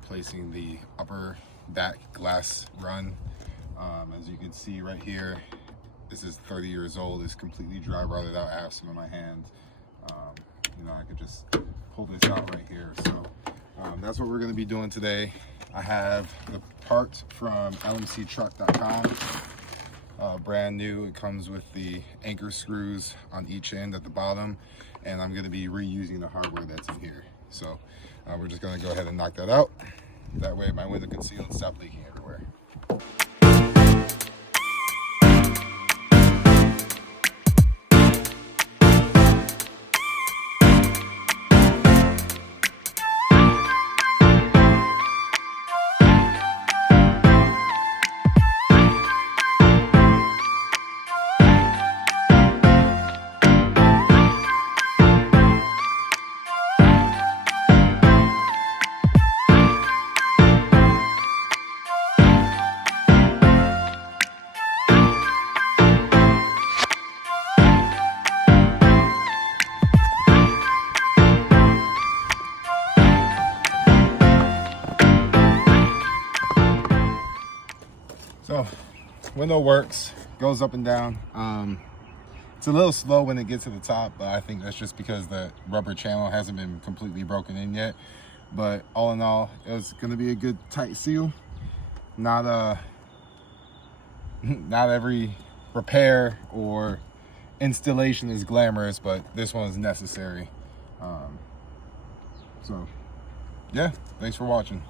replacing the upper back glass run. As you can see right here, this is 30 years old. It's completely dry rotted out. I have some in my hand. You know, I could just pull this out right here. So that's what we're going to be doing today. I have the part from lmctruck.com, brand new. It comes with the anchor screws on each end at the bottom, and I'm going to be reusing the hardware that's in here. So we're just going to go ahead and knock that out. That way my window can seal and stop leaking everywhere. So window works, goes up and down. It's a little slow when it gets to the top, but I think that's just because the rubber channel hasn't been completely broken in yet. But all in all, it was going to be a good tight seal. Not every repair or installation is glamorous, but this one is necessary. So yeah, thanks for watching.